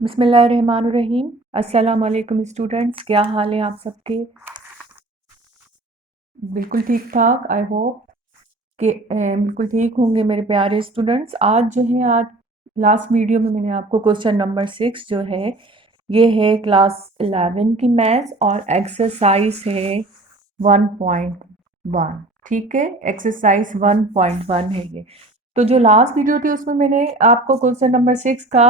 बिस्मिल्लाहिर्रहमानुर्रहीम। अस्सलाम वालेकुम स्टूडेंट्स, क्या हाल है आप सबके? बिल्कुल ठीक ठाक। आई होप कि बिल्कुल ठीक होंगे मेरे प्यारे स्टूडेंट्स। आज लास्ट वीडियो में मैंने आपको क्वेश्चन नंबर 6 जो है ये है क्लास 11 की मैथ्स और एक्सरसाइज है 1.1। ठीक है, एक्सरसाइज 1.1 है ये। तो जो लास्ट वीडियो थी उसमें मैंने आपको क्वेश्चन नंबर 6 का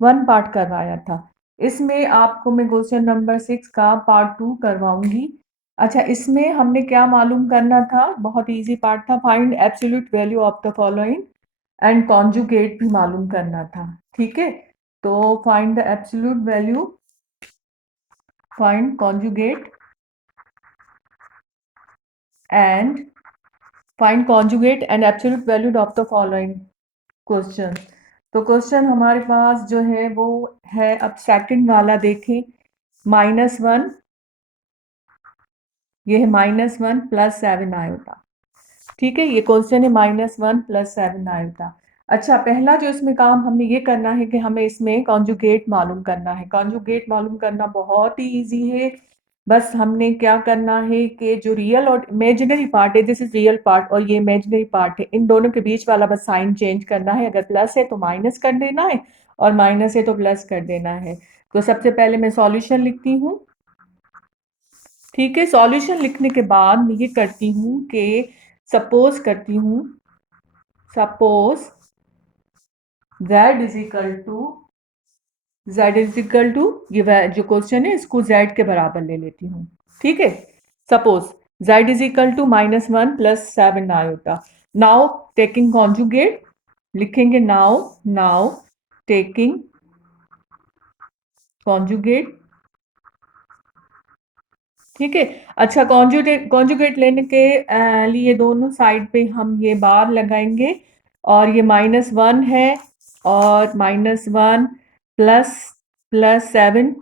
1 पार्ट करवाया था। इसमें आपको मैं क्वेश्चन नंबर 6 का पार्ट 2 करवाऊंगी। अच्छा, इसमें हमने क्या मालूम करना था? बहुत इजी पार्ट था। Find absolute value of the following and conjugate भी मालूम करना था। ठीक है, तो find the absolute value, find conjugate and find conjugate and absolute value of the following question. तो क्वेश्चन हमारे पास जो है वो है, अब सेकंड वाला देखें, -1, ये है -1 + 7 आयोटा। ठीक है, ये क्वेश्चन है -1 + 7 आयोटा। अच्छा, पहला जो इसमें काम हमने ये करना है कि हमें इसमें कॉन्जुगेट मालूम करना है। कॉन्जुगेट मालूम करना बहुत ही इजी है। बस हमने क्या करना है कि जो रियल और इमेजिनरी पार्ट है, दिस इज रियल पार्ट और ये इमेजिनरी पार्ट है, इन दोनों के बीच वाला बस साइन चेंज करना है। अगर प्लस है तो माइनस कर देना है और माइनस है तो प्लस कर देना है। तो सबसे पहले मैं सॉल्यूशन लिखती हूँ। ठीक है, सॉल्यूशन लिखने के बाद मैं ये करती हूँ कि सपोज करती हूँ, suppose z is equal to ये जो क्वेश्चन है इसको z के बराबर ले लेती हूँ। ठीक है, suppose z is equal to -1 + 7 iota. Now taking conjugate लिखेंगे, नाउ टेकिंग कॉन्जुगेट। ठीक है, अच्छा, कॉन्जुगेट लेने के लिए दोनों साइड पे हम ये बार लगाएंगे और ये -1 है और -1 +7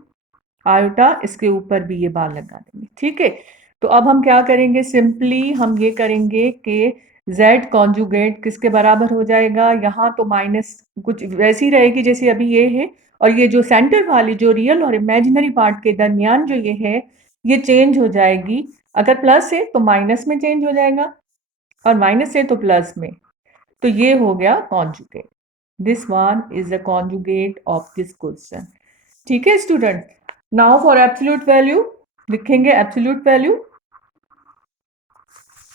आयोटा, इसके ऊपर भी ये बार लगा देंगे। ठीक है, तो अब हम क्या करेंगे, सिंपली हम ये करेंगे कि z कॉन्जुगेट किसके बराबर हो जाएगा? यहाँ तो माइनस कुछ वैसी रहेगी जैसे अभी ये है, और ये जो सेंटर वाली जो रियल और इमेजिनरी पार्ट के दरमियान जो ये है ये चेंज हो जाएगी। अगर प्लस है तो माइनस में चेंज हो जाएगा और माइनस है तो प्लस में। तो ये हो गया conjugate. This one is the conjugate of this question. ठीक है student, now for absolute value लिखेंगे, absolute value,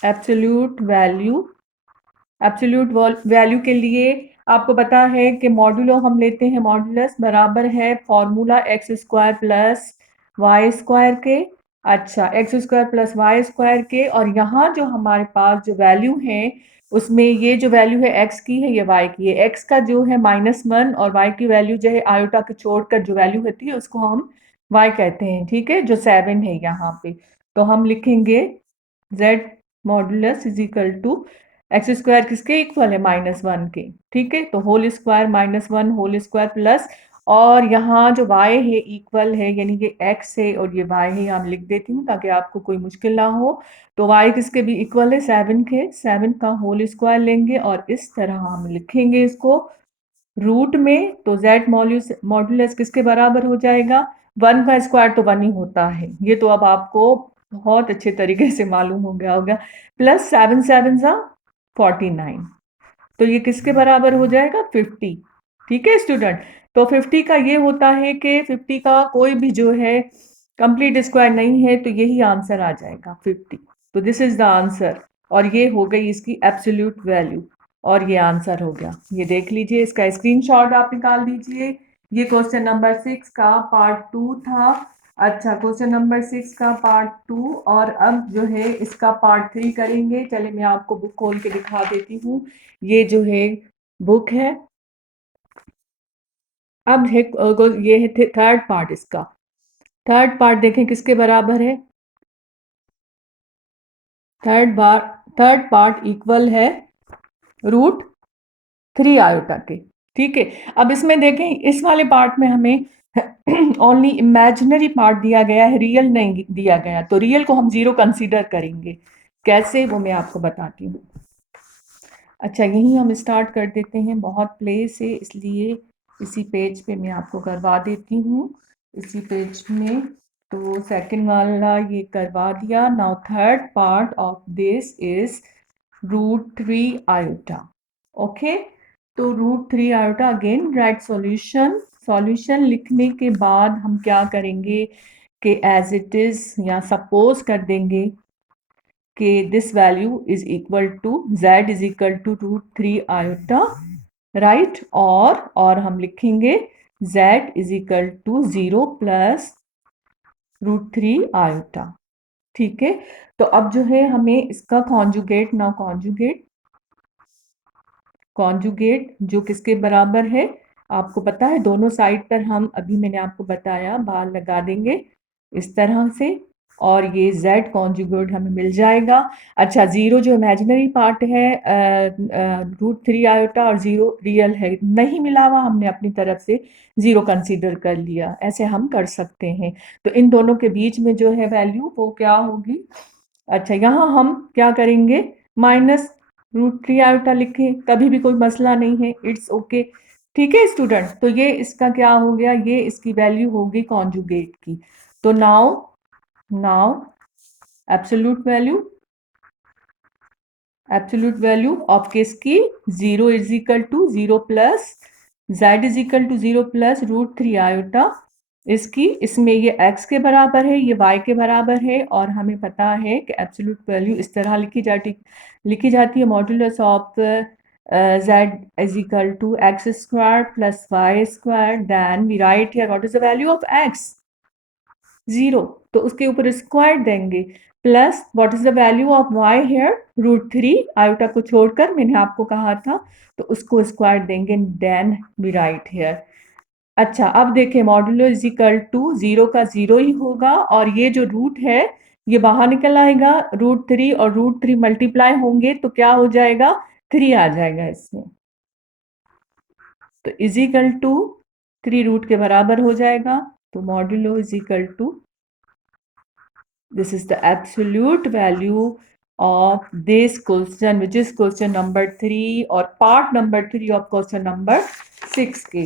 absolute value, absolute value के लिए आपको पता है कि मॉड्यूलो हम लेते हैं, मॉड्यूलस बराबर है फॉर्मूला x² + y² के। अच्छा, x² + y² के, और यहाँ जो हमारे पास जो वैल्यू है उसमें ये जो वैल्यू है x की है, ये y की है। x का जो है -1 और y की वैल्यू जो है आयोटा के छोड़कर जो वैल्यू होती है उसको हम y कहते हैं। ठीक है, जो 7 है यहाँ पे, तो हम लिखेंगे z modulus is equal to x² किसके इक्वल है? -1 के। ठीक है, तो whole square -1 whole square plus, और यहाँ जो y है इक्वल है, यानी कि x है और ये y है, यहाँ लिख देती हूँ ताकि आपको कोई मुश्किल ना हो। तो y किसके भी इक्वल है? 7 के। 7 का होल स्क्वायर लेंगे और इस तरह हम लिखेंगे इसको रूट में। तो z मॉड्यूलस किसके बराबर हो जाएगा? 1 का स्क्वायर तो 1 ही होता है, ये तो अब आपको बहुत अच्छे तरीके से मालूम हो गया होगा। प्लस 7 7 सा 49, तो ये किसके बराबर हो जाएगा? 50। ठीक है स्टूडेंट, तो 50 का ये होता है कि 50 का कोई भी जो है कंप्लीट स्क्वायर नहीं है, तो यही आंसर आ जाएगा 50। तो दिस इज द आंसर, और ये हो गई इसकी एब्सोल्यूट वैल्यू, और ये आंसर हो गया। ये देख लीजिए, इसका स्क्रीनशॉट आप निकाल दीजिए। ये क्वेश्चन नंबर 6 का पार्ट 2 था। अच्छा, क्वेश्चन नंबर 6 का पार्ट 2, और अब जो है इसका पार्ट 3 करेंगे। चले मैं आपको बुक खोल के दिखा देती हूँ। ये जो है बुक है। अब है ये है थर्ड पार्ट इसका। थर्ड पार्ट देखें किसके बराबर है? थर्ड पार्ट इक्वल है √3 आयोटा के। ठीक है, अब इसमें देखें, इस वाले पार्ट में हमें ओनली इमेजिनरी पार्ट दिया गया है, रियल नहीं दिया गया, तो रियल को हम 0 कंसीडर करेंगे। कैसे, वो मैं आपको बताती हूँ। अच्छा, यहीं हम स्टार्ट कर देते हैं, बहुत प्लेस है इसलिए इसी पेज पे मैं आपको करवा देती हूँ, इसी पेज में। तो सेकंड वाला ये करवा दिया। Now third part of this is √3 i। Okay, तो √3 i again right solution. Solution लिखने के बाद हम क्या करेंगे कि एज इट इज या सपोज कर देंगे कि this value is equal to z is equal to √3 i, right. और हम लिखेंगे z is equal to 0 plus √3 i। ठीक है, तो अब जो है हमें इसका कॉन्जुगेट, नाउ कॉन्जुगेट जो किसके बराबर है आपको पता है, दोनों साइड पर हम अभी मैंने आपको बताया बार लगा देंगे इस तरह से, और ये z कॉन्जुगेट हमें मिल जाएगा। अच्छा, जीरो जो इमेजिनरी पार्ट है √3 i और जीरो रियल है, नहीं मिला हुआ, हमने अपनी तरफ से जीरो कंसीडर कर लिया, ऐसे हम कर सकते हैं। तो इन दोनों के बीच में जो है वैल्यू वो क्या होगी। अच्छा, यहाँ हम क्या करेंगे, माइनस √3 i लिखें, कभी भी कोई मसला नहीं है, इट्स ओके। ठीक है स्टूडेंट, तो ये इसका क्या हो गया, ये इसकी वैल्यू होगी कॉन्जुगेट की। तो नाउ एब्सोल्यूट वैल्यू ऑफ किसकी, 0 is equal to 0 plus z is equal to 0 plus √3 i इसकी, इसमें ये x के बराबर है, ये y के बराबर है, और हमें पता है कि एब्सोल्यूट वैल्यू इस तरह लिखी जाती है, modulus of z is equal to x square plus y square, then we write here what is the value of x, 0, तो उसके ऊपर स्क्वायर देंगे, plus what is the value of y here, √3 i को छोड़कर मैंने आपको कहा था, तो उसको स्क्वायर देंगे, देन वी राइट हेयर। अच्छा, अब देखें, मॉड्यूलो इज इक्वल टू 0 का 0 ही होगा, और ये जो रूट है ये बाहर निकल आएगा, √3 और √3 मल्टीप्लाई होंगे तो क्या हो जाएगा, 3 आ जाएगा इसमें, तो इज इक्वल टू 3 रूट के बराबर हो जाएगा। तो modulo is equal to, this is the absolute value of this question, which is question number 3 or part number 3 of question number 6 के।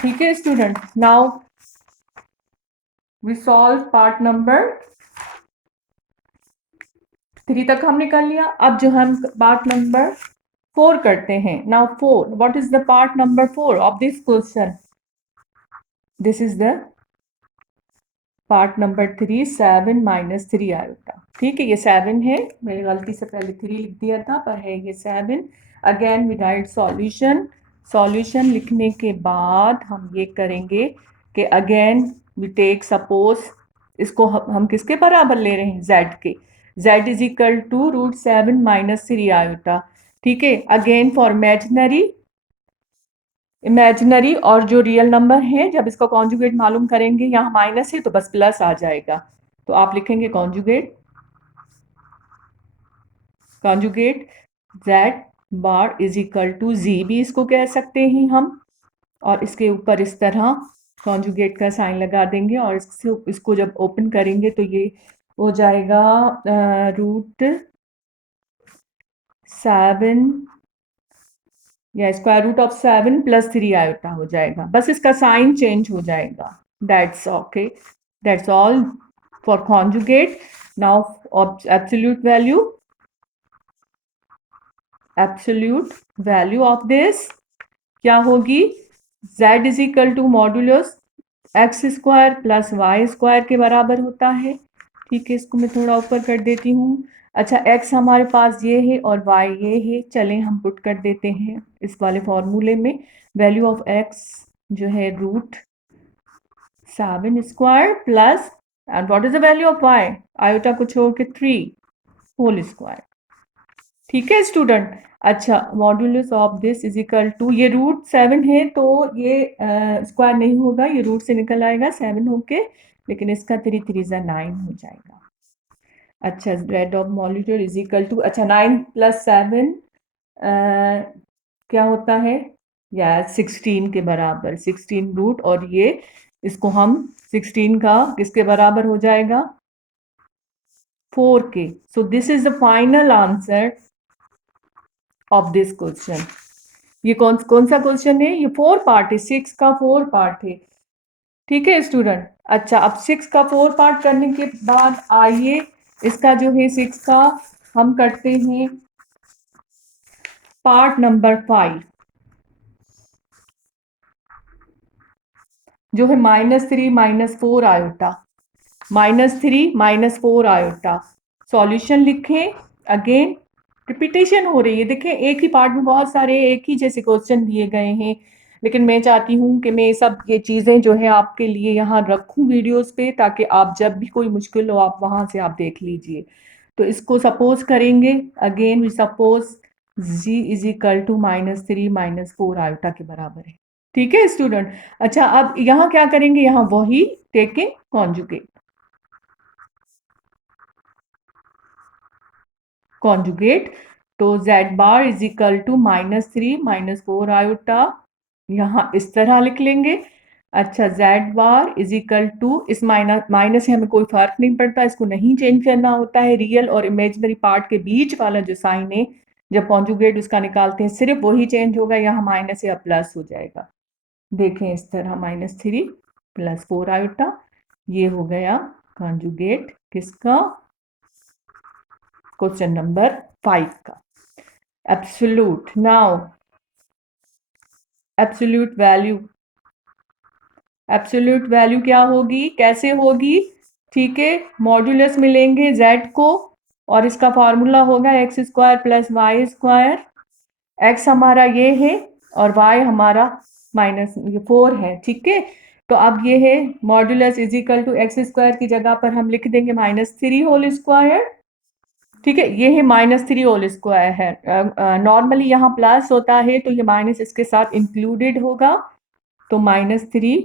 ठीक है student, now we solve part number 3 तक हमने कर लिया। अब जो हम पार्ट नंबर 4 करते हैं, now 4, what is the part number 4 of this question, this is the part number 3, 7 minus 3 i। ठीक है, ये 7 है, मैंने गलती से पहले 3 लिख दिया था, पर है ये 7। Again we write solution. Solution लिखने के बाद हम ये करेंगे कि अगेन वी टेक सपोज, इसको हम किसके बराबर ले रहे हैं, z के, z is equal to √7 minus 3 i। ठीक है, अगेन फॉर इमेजिनरी और जो रियल नंबर है, जब इसका कॉन्जुगेट मालूम करेंगे, यहाँ माइनस है तो बस प्लस आ जाएगा, तो आप लिखेंगे conjugate z bar is equal to z भी इसको कह सकते हैं हम, और इसके ऊपर इस तरह कॉन्जुगेट का साइन लगा देंगे, और इसको जब ओपन करेंगे तो ये हो जाएगा √7 या square root of 7 plus 3 i हो जाएगा, बस इसका साइन चेंज हो जाएगा, that's okay, that's all for conjugate. Now absolute value of this क्या होगी, z is equal to modulus x square plus y square के बराबर होता है। ठीक है, इसको मैं थोड़ा ऊपर कर देती हूँ। अच्छा, x हमारे पास ये है और y ये है, चलें हम पुट कर देते हैं इस वाले फॉर्मूले में। वैल्यू ऑफ x जो है √7 square plus, and what is the value of y, iota को छोड़ के 3 होल स्क्वायर। ठीक है स्टूडेंट, अच्छा, modulus of this is equal to, ये √7 है तो ये स्क्वायर नहीं होगा, ये रूट से निकल आएगा 7 होके, लेकिन इसका 3 3 9 हो जाएगा। अच्छा, red of molecule is equal to, अच्छा 9 प्लस 7 क्या होता है, या 16 के बराबर, 16 रूट, और ये इसको हम 16 का किसके बराबर हो जाएगा, 4 के। So this is the final answer of this question. ये कौन कौन सा क्वेश्चन है? ये 4 पार्ट है, 6 का 4 पार्ट है। ठीक है स्टूडेंट। अच्छा, अब 6 का 4 पार्ट करने के बाद आइए इसका जो है 6 का हम करते हैं पार्ट नंबर 5, जो है -3 -4 आयोटा, -3 -4 आयोटा। सॉल्यूशन लिखें। अगेन रिपीटेशन हो रही है, देखें एक ही पार्ट में बहुत सारे एक ही जैसे क्वेश्चन दिए गए हैं, लेकिन मैं चाहती हूँ कि मैं सब ये चीज़ें जो है आपके लिए यहाँ रखूँ वीडियोस पे, ताकि आप जब भी कोई मुश्किल हो आप वहाँ से आप देख लीजिए। तो इसको सपोज करेंगे। Again we suppose g is equal to -3 -4 iota के बराबर है। ठीक है स्टूडेंट। अच्छा, अब यहाँ क्या करेंगे? यहाँ वही टेकिंग कॉन्जुगेट। कॉन्जुगेट तो z bar is equal to -3 -4 iota, यहाँ इस तरह लिख लेंगे। अच्छा, z bar is equal to, इस माइनस से हमें कोई फर्क नहीं पड़ता, इसको नहीं चेंज करना होता है। रियल और इमेजिनरी पार्ट के बीच वाला जो साइन है जब कॉन्जुगेट उसका निकालते हैं सिर्फ वही चेंज होगा, यहाँ माइनस या प्लस हो जाएगा। देखें इस तरह -3 +4 आयोटा, ये हो गया कॉन्जुगेट किसका? क्वेश्चन नंबर 5 का। Absolute, now absolute value, absolute value क्या होगी, कैसे होगी? ठीक है, मॉड्यूलस में लेंगे z को और इसका फॉर्मूला होगा x² + y²। x हमारा ये है और y हमारा -4 है। ठीक है, तो अब ये है modulus is equal to x² की जगह पर हम लिख देंगे -3 होल स्क्वायर। ठीक है, ये है -3 होल स्क्वायर है। नॉर्मली यहाँ प्लस होता है तो ये माइनस इसके साथ इंक्लूडेड होगा, तो -3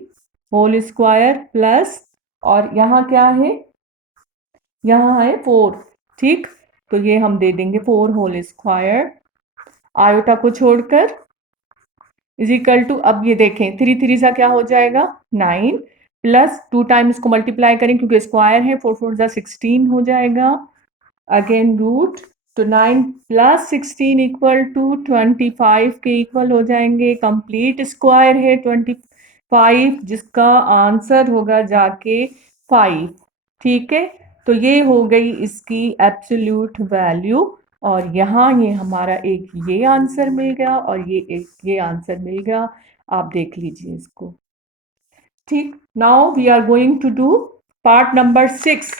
होल स्क्वायर प्लस, और यहाँ क्या है? यहाँ है 4। ठीक, तो ये हम दे देंगे 4 होल स्क्वायर आयोटा को छोड़कर इज इक्वल टू, अब ये देखें 3 3 सा क्या हो जाएगा 9, प्लस 2 टाइम इसको मल्टीप्लाई करें क्योंकि स्क्वायर है, 4 4 जा 16 हो जाएगा। अगेन रूट, तो 9 + 16 इक्वल टू 25 के इक्वल हो जाएंगे। कंप्लीट स्क्वायर है 25, जिसका आंसर होगा जाके 5। ठीक है, तो ये हो गई इसकी एब्सोल्यूट वैल्यू, और यहाँ ये हमारा एक ये आंसर मिल गया और ये एक ये आंसर मिल गया। आप देख लीजिए इसको। ठीक, now we are going to do part number 6।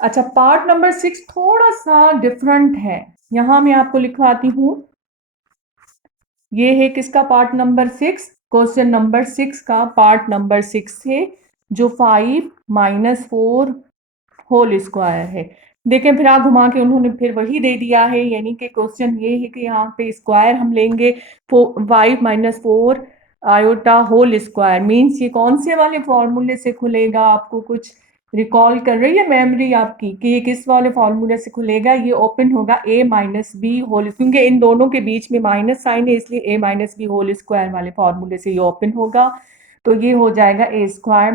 अच्छा, पार्ट नंबर 6 थोड़ा सा डिफरेंट है, यहां मैं आपको लिखवाती हूं। ये है किसका पार्ट नंबर 6? क्वेश्चन नंबर 6 का पार्ट नंबर 6 है, जो 5 -4 होल स्क्वायर है। देखें फिर घुमा के उन्होंने फिर वही दे दिया है, यानी कि क्वेश्चन ये है कि यहाँ पे स्क्वायर हम लेंगे 5 -4 आयोटा होल स्क्वायर, मीन्स ये कौन से वाले फॉर्मूले से खुलेगा? आपको कुछ रिकॉल कर रही है मेमोरी आपकी कि ये किस वाले फॉर्मूले से खुलेगा? ये ओपन होगा a-b होल, क्योंकि इन दोनों के बीच में माइनस साइन है इसलिए a-b होल स्क्वायर वाले फॉर्मूले से ये ओपन होगा। तो ये हो जाएगा a²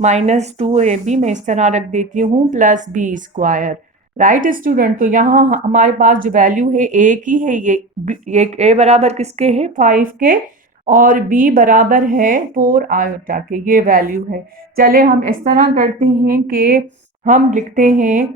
-2ab मैं इस तरह रख देती हूँ प्लस b²। राइट स्टूडेंट, तो यहाँ हमारे पास जो वैल्यू है a की है, ये a बराबर किसके है 5 के, और b बराबर है 4 आयोटा के, ये वैल्यू है। चले हम इस तरह करते हैं कि हम लिखते हैं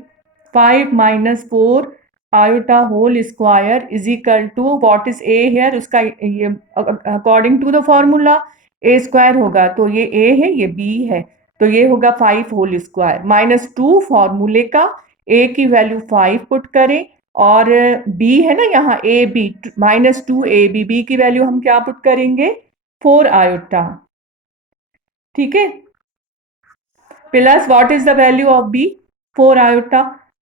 5 -4 iota whole square is equal to what is a here, उसका ये according to the formula a² होगा, तो ये a है ये b है, तो ये होगा 5 होल स्क्वायर -2 फॉर्मूले का, a की वैल्यू 5 पुट करें, और b है ना यहाँ ab -2ab, b की वैल्यू हम क्या पुट करेंगे 4 आयोटा। ठीक है, plus what is the value of b 4 iota,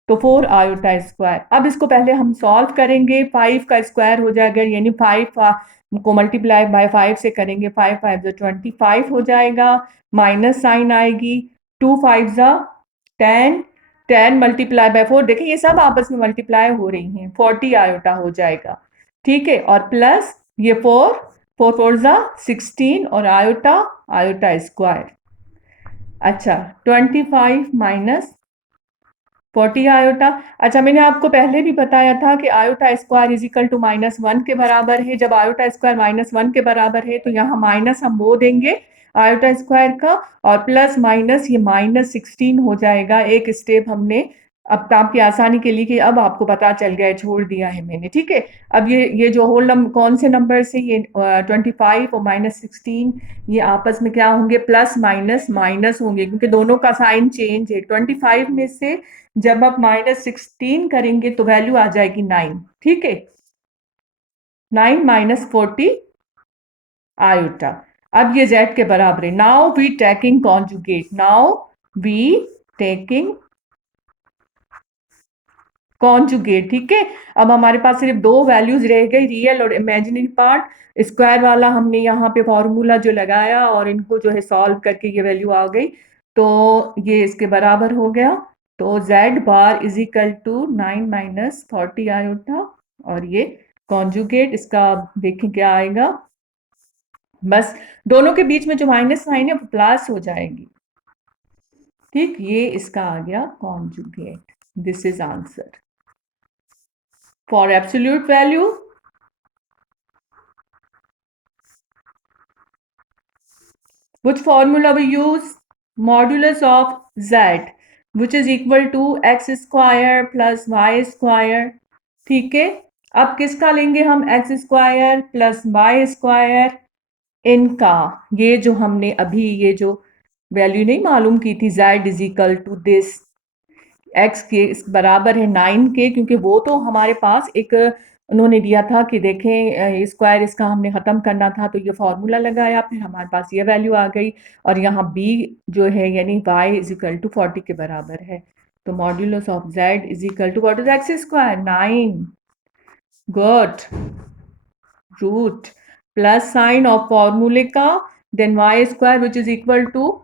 तो 4 आयोटा स्क्वायर। अब इसको पहले हम सॉल्व करेंगे, 5 का स्क्वायर हो जाएगा, यानी 5 को मल्टीप्लाई बाय 5 से करेंगे, 5 5 25 हो जाएगा, माइनस साइन आएगी, 2 5 10, 10 मल्टीप्लाई बाय 4, देखिए ये सब आपस में मल्टीप्लाई हो रही हैं, 40 आयोटा हो जाएगा। ठीक है, और प्लस ये 4 4 4 16 और आयोटा आयोटा स्क्वायर। अच्छा, 25 माइनस 40 आयोटा। अच्छा, मैंने आपको पहले भी बताया था कि iota square is equal to -1 के बराबर है। जब आयोटा स्क्वायर -1 के बराबर है तो यहाँ माइनस हम वो देंगे आयोटा स्क्वायर का, और प्लस माइनस ये -16 हो जाएगा। एक स्टेप हमने अब आपकी आसानी के लिए कि अब आपको पता चल गया है, छोड़ दिया है मैंने, ठीक है। अब ये जो होल नंबर कौन से नंबर से, ये 25 और -16, ये आपस में क्या होंगे, प्लस माइनस माइनस होंगे, क्योंकि दोनों का साइन चेंज है। 25 में से जब आप -16 करेंगे तो वैल्यू आ जाएगी 9, ठीक है। 9 -40 आयोटा। अब ये z के बराबर है। Now we taking conjugate, now we taking conjugate, ठीक है। अब हमारे पास सिर्फ दो वैल्यूज रह गई, रियल और इमेजिनरी पार्ट। स्क्वायर वाला हमने यहाँ पे फॉर्मूला जो लगाया और इनको जो है सॉल्व करके ये वैल्यू आ गई, तो ये इसके बराबर हो गया। तो z bar is equal to 9 -40 iota, और ये कॉन्जुगेट इसका देखें क्या आएगा। बस दोनों के बीच में जो माइनस साइन है वो प्लस हो जाएगी, ठीक। ये इसका आ गया conjugate. This is answer for absolute value. Which formula we use? Modulus of z, which is equal to x square plus y square, ठीक है। अब किसका लेंगे हम, x square plus y square, इनका। ये जो हमने अभी ये जो वैल्यू नहीं मालूम की थी, z is equal to this, x के बराबर है 9 के, क्योंकि वो तो हमारे पास एक उन्होंने दिया था कि देखें स्क्वायर इसका हमने ख़त्म करना था, तो ये फॉर्मूला लगाया, फिर हमारे पास ये वैल्यू आ गई। और यहाँ b जो है यानी y इज इक्वल टू 40 के बराबर है। तो modulus of z is equal to what is x square, 9, good, root plus sign of फॉर्मूले का, then y square which is equal to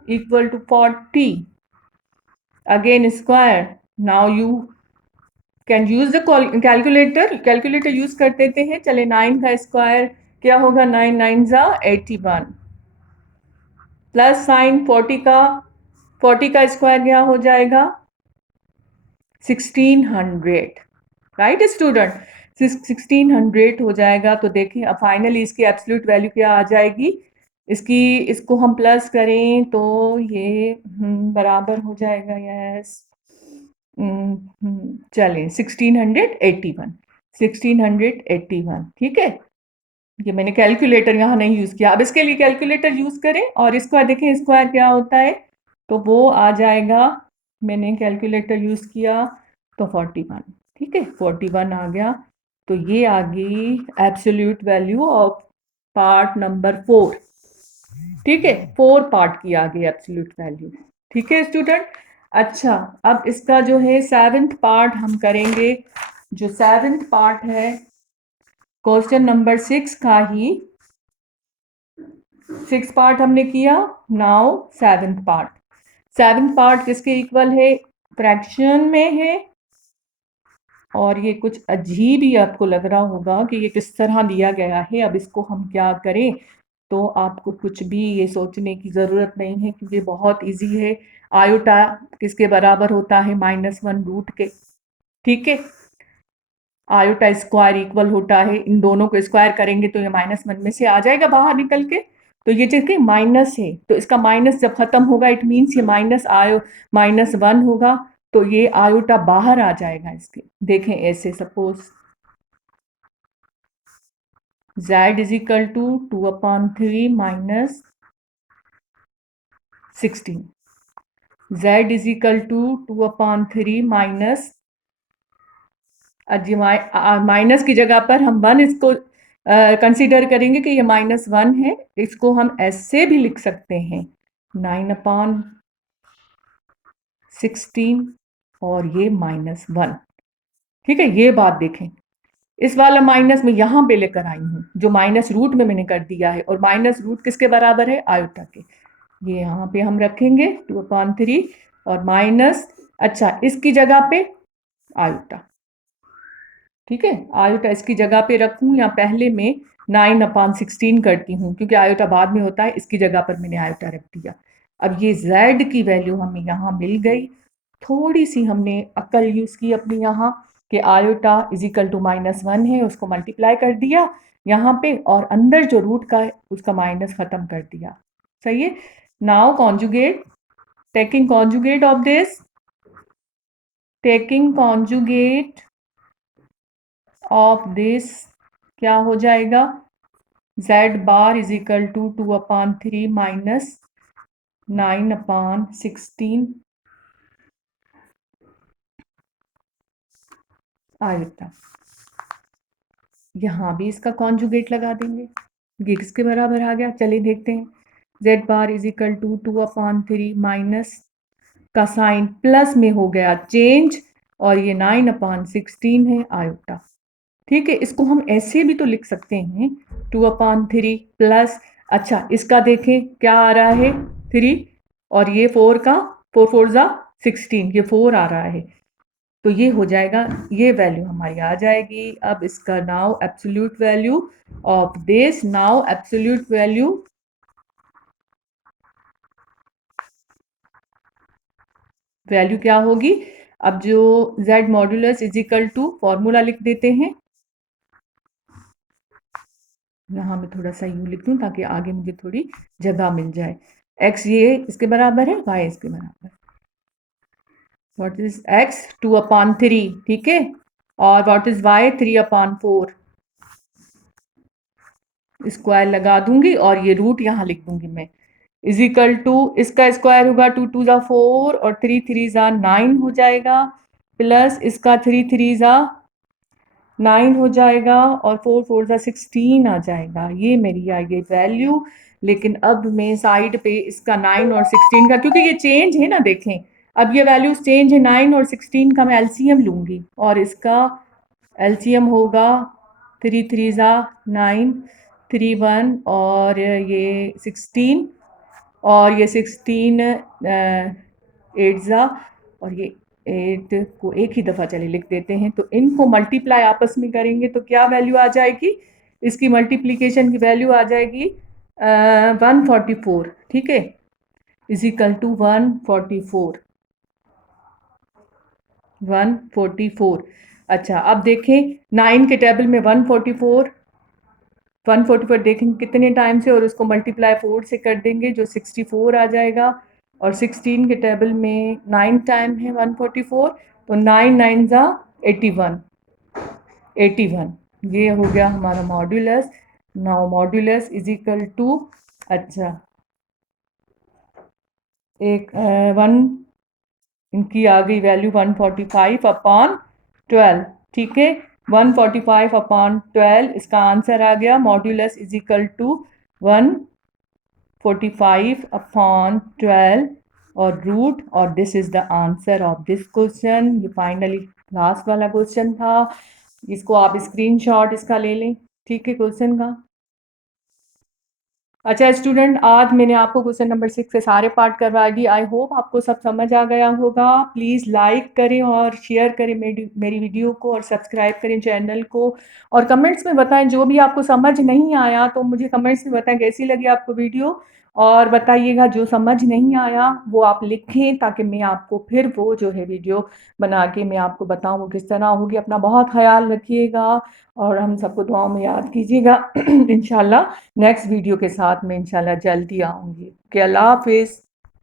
40, again square. Now you can use the calculator use कर देते हैं। चले 9 का square क्या होगा, 9 9 जा 81, प्लस साइन 40 का स्क्वायर क्या हो जाएगा, 1600, राइट स्टूडेंट, 1600 हो जाएगा। तो देखें अब फाइनली इसकी एब्सोल्यूट वैल्यू क्या आ जाएगी, इसकी इसको हम प्लस करें तो ये बराबर हो जाएगा, यस, चलें 1681, ठीक है। ये मैंने कैलकुलेटर यहाँ नहीं यूज़ किया, अब इसके लिए कैलकुलेटर यूज़ करें और इसका देखें स्क्वायर क्या होता है, तो वो आ जाएगा, मैंने कैलकुलेटर यूज़ किया तो 41, ठीक है, 41 आ गया। तो ये आ गई absolute value of part number 4, ठीक है, 4 पार्ट की आ गई एब्सोल्यूट वैल्यू, ठीक है स्टूडेंट। अच्छा, अब इसका जो है 7th पार्ट हम करेंगे। जो 7th पार्ट है क्वेश्चन नंबर 6 का ही 6 पार्ट हमने किया। नाउ 7th पार्ट किसके इक्वल है, फ्रैक्शन में है। और ये कुछ अजीब ही आपको लग रहा होगा कि ये किस तरह दिया गया है, अब इसको हम क्या करें। तो आपको कुछ भी ये सोचने की ज़रूरत नहीं है, क्योंकि बहुत इजी है। आयोटा किसके बराबर होता है, -1 रूट के, ठीक है। आयोटा स्क्वायर इक्वल होता है, इन दोनों को स्क्वायर करेंगे तो ये -1 में से आ जाएगा बाहर निकल के। तो ये चीज़ माइनस है, तो इसका माइनस जब खत्म होगा इट मीन्स ये -1 होगा, तो ये आयोटा बाहर आ जाएगा इसके। देखें ऐसे, suppose z is equal to 2/3 -16, z is equal to 2/3 minus, minus की जगह पर हम 1 इसको कंसीडर करेंगे कि ये -1 है, इसको हम ऐसे भी लिख सकते हैं 9/16 और ये -1, ठीक है। ये बात देखें, इस वाला माइनस में यहाँ पे लेकर आई हूँ, जो माइनस रूट में मैंने कर दिया है, और माइनस रूट किसके बराबर है, आयोटा के। ये यहाँ पे हम रखेंगे 2/3 और माइनस, अच्छा इसकी जगह पे आयोटा, ठीक है। आयोटा इसकी जगह पे रखूं या पहले में 9/16 करती हूँ, क्योंकि आयोटा बाद में होता है, इसकी जगह पर मैंने आयोटा रख दिया। अब ये z की वैल्यू हमें यहाँ मिल गई, थोड़ी सी हमने अक्ल यूज़ की अपनी यहाँ कि आयोटा इज इक्वल टू -1 है, उसको मल्टीप्लाई कर दिया यहाँ पे, और अंदर जो रूट का है उसका माइनस ख़त्म कर दिया। सही है। Now conjugate, taking conjugate of this, taking conjugate of this क्या हो जाएगा, z bar is equal to 2/3 minus 9/16 iota. यहाँ भी इसका कॉन्जुगेट लगा देंगे, ये किसके बराबर आ गया, चलिए देखते हैं। z bar is equal to 2/3 minus का साइन प्लस में हो गया चेंज, और ये 9/16 है आयोटा। ठीक है, इसको हम ऐसे भी तो लिख सकते हैं 2/3 प्लस, अच्छा इसका देखें क्या आ रहा है 3, और ये 4 का 4 4 जा 16, ये 4 आ रहा है, तो ये हो जाएगा, ये वैल्यू हमारी आ जाएगी। अब इसका now absolute value of this, now absolute value क्या होगी, अब जो z modulus is equal to formula लिख देते हैं, यहाँ मैं थोड़ा सा यूँ लिख दूँ ताकि आगे मुझे थोड़ी जगह मिल जाए। x ये इसके बराबर है, y इसके बराबर, व्हाट इज x 2/3, ठीक है, और व्हाट इज y 3/4, स्क्वायर लगा दूंगी और ये रूट यहाँ लिख दूंगी मैं, इज इक्वल टू इसका स्क्वायर होगा 2 2 जा 4 और 3 3 जा 9 हो जाएगा, प्लस इसका 3 3 जा 9 हो जाएगा, और 4 4 जा 16 आ जाएगा। ये मेरी आई गई वैल्यू। लेकिन अब मैं साइड पे इसका 9 और 16 का, क्योंकि ये चेंज है ना, देखें अब ये वैल्यूज चेंज है, 9 और 16 का मैं एलसीएम लूंगी, और इसका एलसीएम होगा 3 3 जा 9, 3 1 और ये 16, और ये 16 8 जा, और ये 8 को एक ही दफ़ा चले लिख देते हैं, तो इनको मल्टीप्लाई आपस में करेंगे तो क्या वैल्यू आ जाएगी, इसकी मल्टीप्लिकेशन की वैल्यू आ जाएगी 144, ठीक है, इज इक्वल टू 144, 144। अच्छा अब देखें 9 के टेबल में 144 देखेंगे कितने टाइम से, और उसको मल्टीप्लाई 4 से कर देंगे जो 64 आ जाएगा, और 16 के टेबल में 9 टाइम है 144, तो 9 9 जा 81, 81 ये हो गया हमारा modulus. Now modulus is equal to, अच्छा एक 1 इनकी आ गई वैल्यू 145/12, ठीक है, 145/12 इसका आंसर आ गया। मॉड्यूलस इज इक्वल टू 145/12 और रूट, और this is the answer of this question. ये फाइनली लास्ट वाला क्वेश्चन था, इसको आप स्क्रीनशॉट इसका ले लें, ठीक है, क्वेश्चन का। अच्छा स्टूडेंट, आज मैंने आपको क्वेश्चन नंबर 6 के सारे पार्ट करवा दी। आई होप आपको सब समझ आ गया होगा। प्लीज़ लाइक करें और शेयर करें मेरी वीडियो को, और सब्सक्राइब करें चैनल को, और कमेंट्स में बताएं जो भी आपको समझ नहीं आया, तो मुझे कमेंट्स में बताएं कैसी लगी आपको वीडियो, और बताइएगा जो समझ नहीं आया वो आप लिखें, ताकि मैं आपको फिर वो जो है वीडियो बना के मैं आपको बताऊँ वो किस तरह होगी। अपना बहुत ख्याल रखिएगा, और हम सबको दुआओं में याद कीजिएगा। इंशाल्लाह नेक्स्ट वीडियो के साथ मैं इंशाल्लाह जल्दी आऊँगी। ओके, अल्लाह हाफिज़।